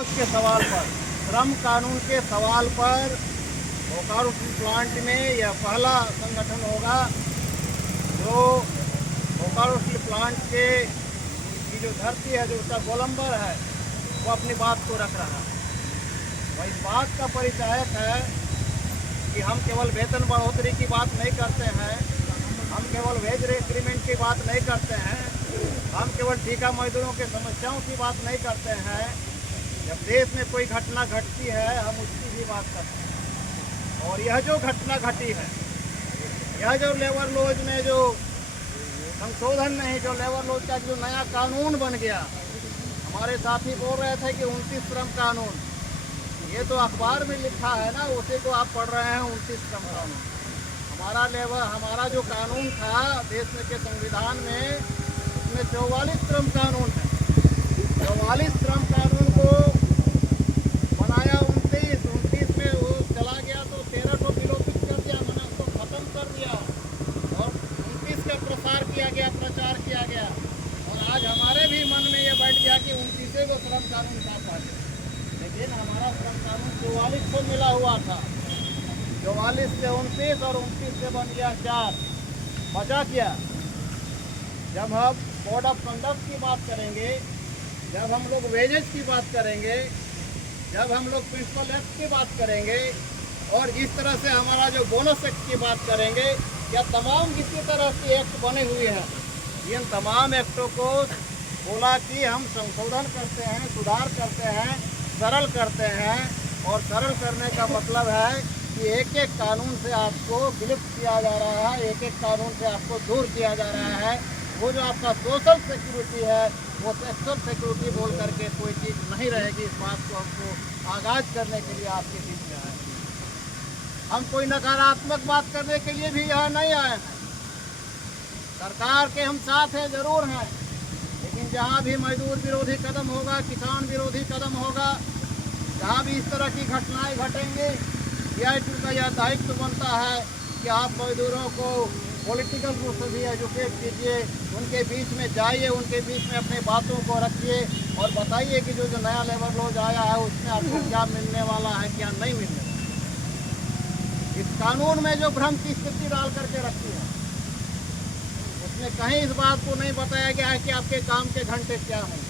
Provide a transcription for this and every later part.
के सवाल पर, श्रम कानून के सवाल पर बोकारो स्टील प्लांट में यह पहला संगठन होगा जो बोकारो स्टील प्लांट की जो धरती है, जो उसका गोलंबर है, वो अपनी बात को रख रहा है। वह इस बात का परिचायक है कि हम केवल वेतन बढ़ोतरी की बात नहीं करते हैं, हम केवल वेज एग्रीमेंट की बात नहीं करते हैं, हम केवल ठेका मजदूरों के समस्याओं की बात नहीं करते हैं। जब देश में कोई घटना घटती है हम उसकी भी बात करते हैं। और यह जो घटना घटी है, यह जो लेबर लॉज में जो संशोधन नहीं, जो लेबर लॉज का जो नया कानून बन गया, हमारे साथी बोल रहे थे कि 29 श्रम कानून, ये तो अखबार में लिखा है ना, उसी को आप पढ़ रहे हैं 29 श्रम कानून। हमारा जो कानून था देश के संविधान में, उसमें 44 श्रम कानून है। 44 श्रम कानून को बनाया 29 में वो चला गया तो 13 को विलोपित कर दिया, मैंने उसको खत्म कर दिया और 29 का प्रसार किया गया, प्रचार किया गया। और आज हमारे भी मन में ये बैठ गया कि 29 को श्रम कानून था पहले, लेकिन हमारा श्रम कानून 44 को मिला हुआ था। 44 से 29 और 29 से बन गया 4, बचा क्या? जब हम कोड ऑफ कंडक्ट की बात करेंगे, जब हम लोग वेजेस की बात करेंगे, जब हम लोग प्रिंसिपल एक्ट की बात करेंगे और इस तरह से हमारा जो बोनस एक्ट की बात करेंगे, या तमाम इसी तरह के एक्ट बने हुए हैं, इन तमाम एक्टों को बोला कि हम संशोधन करते हैं, सुधार करते हैं, सरल करते हैं। और सरल करने का मतलब है कि एक एक कानून से आपको विलुप्त किया जा रहा है, एक एक कानून से आपको दूर किया जा रहा है। वो जो आपका सोशल सिक्योरिटी है, वो सेक्सुअल सिक्योरिटी बोल करके कोई चीज़ नहीं रहेगी। इस बात को हमको आगाज करने के लिए आपके बीच में आए हैं। हम कोई नकारात्मक बात करने के लिए भी यहाँ नहीं आए हैं। सरकार के हम साथ हैं, जरूर हैं, लेकिन जहाँ भी मजदूर विरोधी कदम होगा, किसान विरोधी कदम होगा, जहाँ भी इस तरह की घटनाएं घटेंगी, CITU का यह दायित्व बनता है कि आप मजदूरों को पॉलिटिकल रूप से भी एजुकेट कीजिए, उनके बीच में जाइए, उनके बीच में अपने बातों को रखिए और बताइए कि जो नया लेबर लॉज आया है उसमें आपको क्या मिलने वाला है, क्या नहीं मिलने वाला। इस कानून में जो भ्रम की स्थिति डाल करके रखी है, उसमें कहीं इस बात को नहीं बताया गया है कि आपके काम के घंटे क्या होंगे।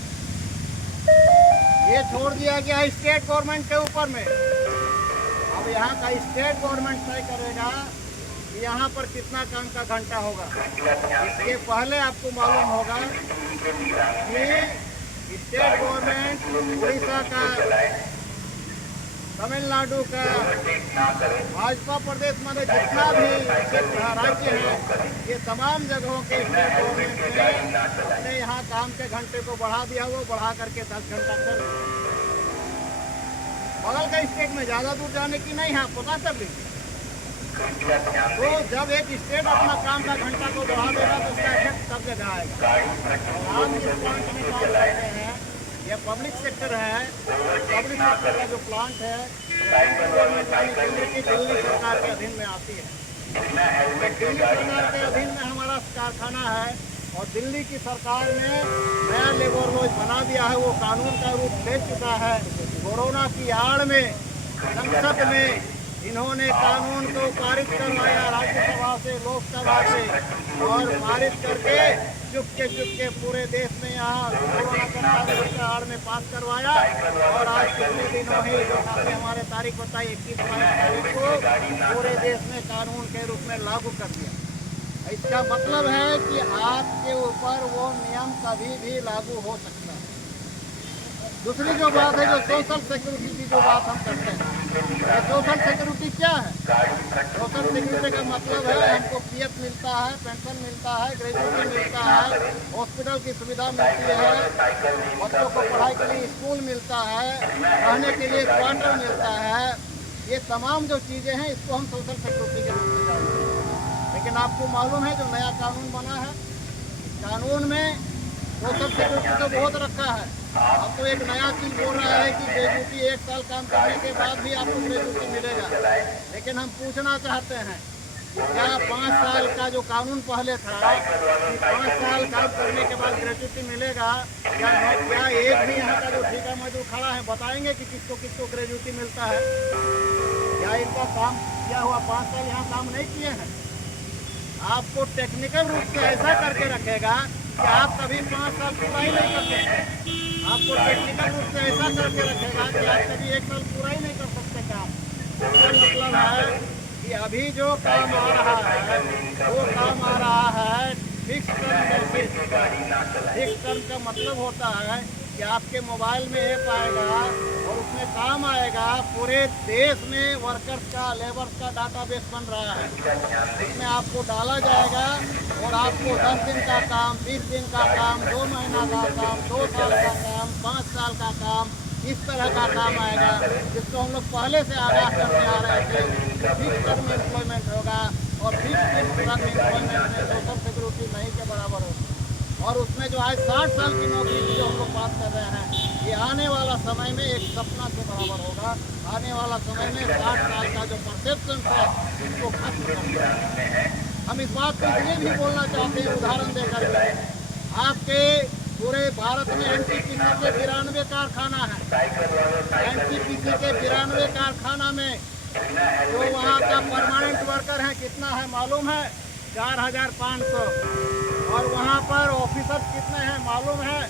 ये छोड़ दिया गया है स्टेट गवर्नमेंट के ऊपर में। अब यहाँ का स्टेट गवर्नमेंट तय करेगा कि यहाँ पर कितना काम का घंटा होगा। इसके पहले आपको मालूम होगा कि स्टेट गवर्नमेंट, उड़ीसा का, तमिलनाडु का, भाजपा प्रदेश में जितना भी राज्य है, ये तमाम जगहों के स्टेट गवर्नमेंट ने यहाँ काम के घंटे को बढ़ा दिया, वो बढ़ा करके 10 घंटा कर दिया। बगल के स्टेट में ज़्यादा दूर जाने की नहीं है, पता कर लीजिए। तो जब एक स्टेट अपना काम का घंटा को बढ़ा देगा तो उसका इफेक्ट सब जगह आएगा। और आप जिस प्लांट में काम करते हैं, यह पब्लिक सेक्टर है। पब्लिक सेक्टर का जो प्लांट है दिल्ली सरकार के अधीन में आती है। दिल्ली सरकार के अधीन में हमारा कारखाना है और दिल्ली की सरकार ने नया लेबर लॉज बना दिया है, वो कानून का रूप ले चुका है। कोरोना की आड़ में संसद में इन्होंने कानून को पारित करवाया, राज्यसभा से, लोकसभा से, और पारित करके चुपके पूरे देश में यहाँ कोरोना के आड़ में पास करवाया। और आज पिछले दिनों ही जो आपने हमारे तारीख बताई 21 तारीख को पूरे देश में कानून के रूप में लागू कर दिया। इसका मतलब है कि आपके ऊपर वो नियम कभी भी लागू हो सकता है। दूसरी जो बात है, जो सोशल सिक्योरिटी की जो बात हम करते हैं, सोशल सिक्योरिटी क्या है? सोशल सिक्योरिटी का मतलब है हमको PF मिलता है, पेंशन मिलता है, ग्रेजुएटी मिलता है, हॉस्पिटल की सुविधा मिलती है, बच्चों को पढ़ाई के लिए स्कूल मिलता है, रहने के लिए क्वार्टर मिलता है। ये तमाम जो चीज़ें हैं, इसको हम सोशल सिक्योरिटी के रूप में जानते हैं। लेकिन आपको मालूम है जो नया कानून बना है, कानून में सोशल सिक्योरिटी तो बहुत रखा है। अब तो एक नया चीज़ बोल रहा है कि ग्रेजुएटी 1 साल काम करने के बाद भी आपको ग्रेजुएटी मिलेगा। लेकिन हम पूछना चाहते हैं क्या 5 साल का जो कानून पहले था कि 5 साल काम करने के बाद ग्रेच्युटी मिलेगा, क्या क्या एक भी यहाँ का जो ठेका मजदूर खड़ा है बताएंगे कि किसको किसको ग्रेच्युटी मिलता है? क्या इनका काम किया हुआ 5 साल यहाँ काम नहीं किए हैं? आपको टेक्निकल रूप से ऐसा करके रखेगा कि आप कभी 5 साल पूरा ही नहीं कर सकते। आपको टेक्निकल रूप से ऐसा करके रखेगा कि आप कभी 1 साल पूरा ही नहीं कर सकते काम। इसका मतलब है कि अभी जो काम आ रहा है वो काम आ रहा है fix term basis. Fix term का मतलब होता है कि आपके मोबाइल में ऐप आएगा और उसमें काम आएगा। पूरे देश में वर्कर्स का, लेबर्स का डाटाबेस बन रहा है। उसमें आपको डाला जाएगा और आपको 10 दिन का काम, 20 दिन का काम, 2 महीना का काम, 2 साल का काम, 5 साल का काम, इस तरह का काम आएगा, जिसको हम लोग पहले से आगाह करते आ रहे थे। फिक्स टर्म एम्प्लॉयमेंट होगा और फिक्स टर्म एम्प्लॉयमेंट में सोशल सिक्योरिटी नहीं के बराबर होगा। और उसमें जो आज 60 साल की नौकरी की जो हम लोग बात कर रहे हैं, ये आने वाला समय में एक सपना के बराबर होगा। आने वाला समय में 60 साल का जो परसेप्शन है इसको खत्म करना। हम इस बात को इसलिए भी बोलना चाहते हैं उदाहरण देकर के, आपके पूरे भारत में एनटीपीसी के 92 कारखाना है। एनटीपीसी के 92 कारखाना में जो वहाँ का परमानेंट वर्कर है कितना है मालूम है? 4500। और वहाँ पर ऑफिसर कितने हैं मालूम है?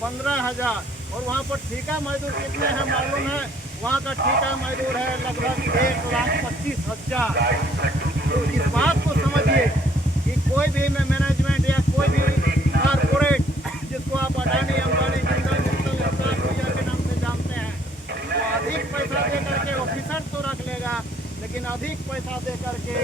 15000। और वहाँ पर ठेका मजदूर कितने हैं मालूम है? वहाँ का ठेका मजदूर है लगभग 1,25,000। तो इस बात को समझिए कि कोई भी मैनेजमेंट या कोई भी कारपोरेट जिसको आप अडानी, अंबानी, जिंदल के नाम से जानते हैं, वो अधिक पैसा दे करके ऑफिसर तो रख लेगा, लेकिन अधिक पैसा दे करके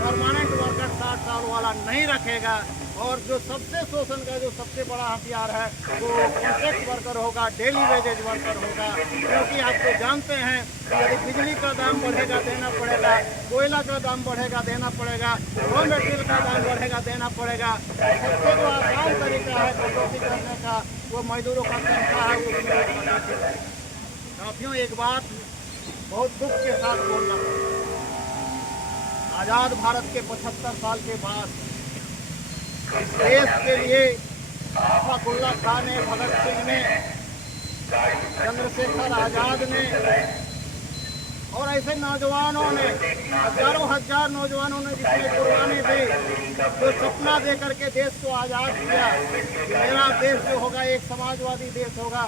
परमानेंट वर्कर 60 साल वाला नहीं रखेगा। और जो सबसे शोषण का जो सबसे बड़ा हथियार है वो कॉन्ट्रैक्ट वर्कर होगा, डेली वेजेज वर्कर होगा। क्योंकि आप तो जानते हैं कि यदि बिजली का दाम बढ़ेगा देना पड़ेगा, कोयला का दाम बढ़ेगा देना पड़ेगा, रॉ मटेरियल का दाम बढ़ेगा देना पड़ेगा। सबसे जो आसान तरीका है कटौती करने का वो मजदूरों का तनख्वाह है, वो साथियों एक बात बहुत दुख के साथ बोलना पड़ेगा। आज़ाद भारत के 75 साल के बाद इस देश के लिए अशफाकुल्लाह खान ने, भगत सिंह ने, चंद्रशेखर आज़ाद ने और ऐसे नौजवानों ने, हजारों हजार नौजवानों ने जिसने कुर्बानी दी, जो सपना दे करके देश को आज़ाद किया कि मेरा देश जो होगा एक समाजवादी देश होगा,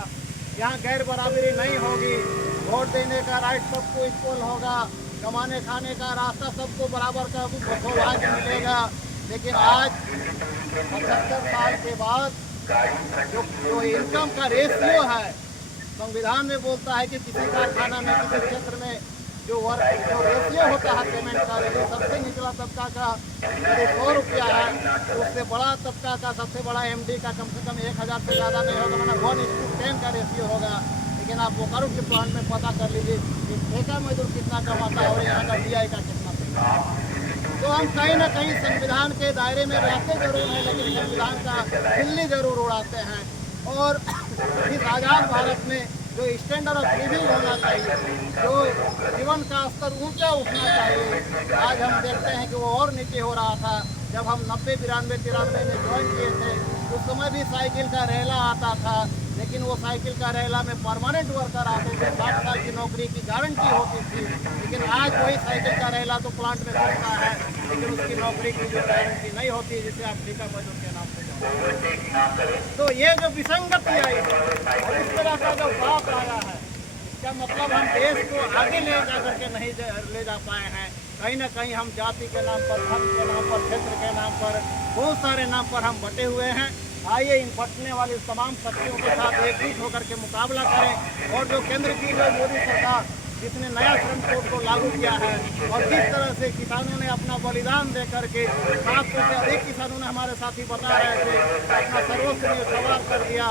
यहाँ गैर बराबरी नहीं होगी, वोट देने का राइट सबको इक्वल होगा, कमाने खाने का रास्ता सबको बराबर का सौभाग्य मिलेगा। लेकिन आज 75 साल के बाद जो इनकम का रेशियो है, संविधान में बोलता है कि किसी कारखाना में, किसी क्षेत्र में जो रेशियो होता है पेमेंट का, जो सबसे निचला तबका का यदि 100 रुपया है, तो उससे बड़ा तबका का, सबसे बड़ा एमडी का कम से कम 1000 से ज़्यादा नहीं होगा, मतलब 1:10 का रेशियो होगा। लेकिन आप बोकारो के प्लांट में पता कर लीजिए कि ठेका मजदूर कितना कमाता है और यहाँ का DI का कितना। तो हम कहीं ना कहीं संविधान के दायरे में रहते जरूर हैं, लेकिन संविधान का दिल्ली जरूर उड़ाते हैं। और इस आज़ाद भारत में जो स्टैंडर्ड ऑफ लिविंग होना चाहिए, जो जीवन का स्तर ऊंचा उठना चाहिए, आज हम देखते हैं कि वो और नीचे हो रहा था। जब हम 90, 92, 93 में ज्वाइन किए थे, उस समय भी साइकिल का रेला आता था, लेकिन वो साइकिल का रेला में परमानेंट वर्कर आते थे, 60 साल की नौकरी की गारंटी होती थी। लेकिन आज वही साइकिल का रेला तो प्लांट में घूमता है, लेकिन उसकी नौकरी की जो गारंटी नहीं होती, जिसे आप ठेका मजदूर के नाम से जानते हैं। तो ये जो विसंगति आई है और इस तरह का जो बात आया है, इसका मतलब हम देश को आगे ले जा करके नहीं ले जा पाए हैं। कहीं ना कहीं हम जाति के नाम पर, धर्म के नाम पर, क्षेत्र के नाम पर, बहुत सारे नाम पर हम बटे हुए हैं। आइए इन फटने वाली तमाम शक्तियों के साथ एकजुट होकर के मुकाबला करें। और जो केंद्र की जो मोदी सरकार जिसने नया श्रम कोड को लागू किया है और जिस तरह से किसानों ने अपना बलिदान दे करके 700 से अधिक किसानों ने, हमारे साथी बता रहे थे, अपना सर्वस्व सवार कर दिया,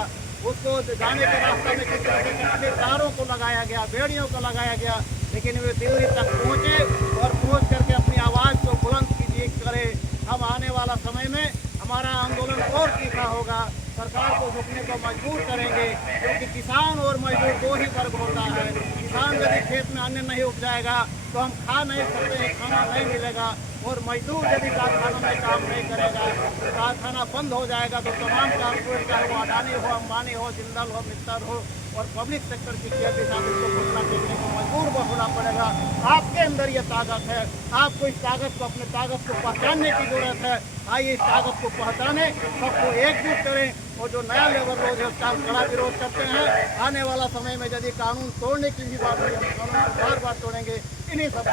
उसको जाने के रास्ते में किस तरह से कच्चे तारों को लगाया गया, बेड़ियों को लगाया गया, लेकिन वे दिल्ली तक पहुँचे और पहुँच करके अपनी आवाज़ को बुलंद कीजिए करे। हम आने वाला समय में हमारा आंदोलन और तीखा होगा, सरकार को झुकने को मजबूर करेंगे, क्योंकि किसान और मजदूर दो ही वर्ग होता है। किसान यदि खेत में अन्न नहीं उपजाएगा तो हम खा नहीं सकते हैं, खाना नहीं मिलेगा। और मजदूर यदि कारखाना में काम नहीं करेगा, कारखाना बंद हो जाएगा तो तमाम कारपोरेट, चाहे वो अडानी हो, अंबानी हो, जिंदल हो, मित्तल हो और पब्लिक सेक्टर की शेयर के साथ इसको घोषणा करने को मजबूर होना पड़ेगा। आपके अंदर ये ताकत है, आपको इस ताकत को, अपने ताकत को पहचानने की जरूरत है। आइए इस ताकत को पहचाने, सबको एकजुट करें और जो नया लेबर रोज है उसका हम कड़ा विरोध करते हैं। आने वाला समय में यदि कानून तोड़ने की भी बात हुई, हम कानून को बार बार तोड़ेंगे। इन्हीं सब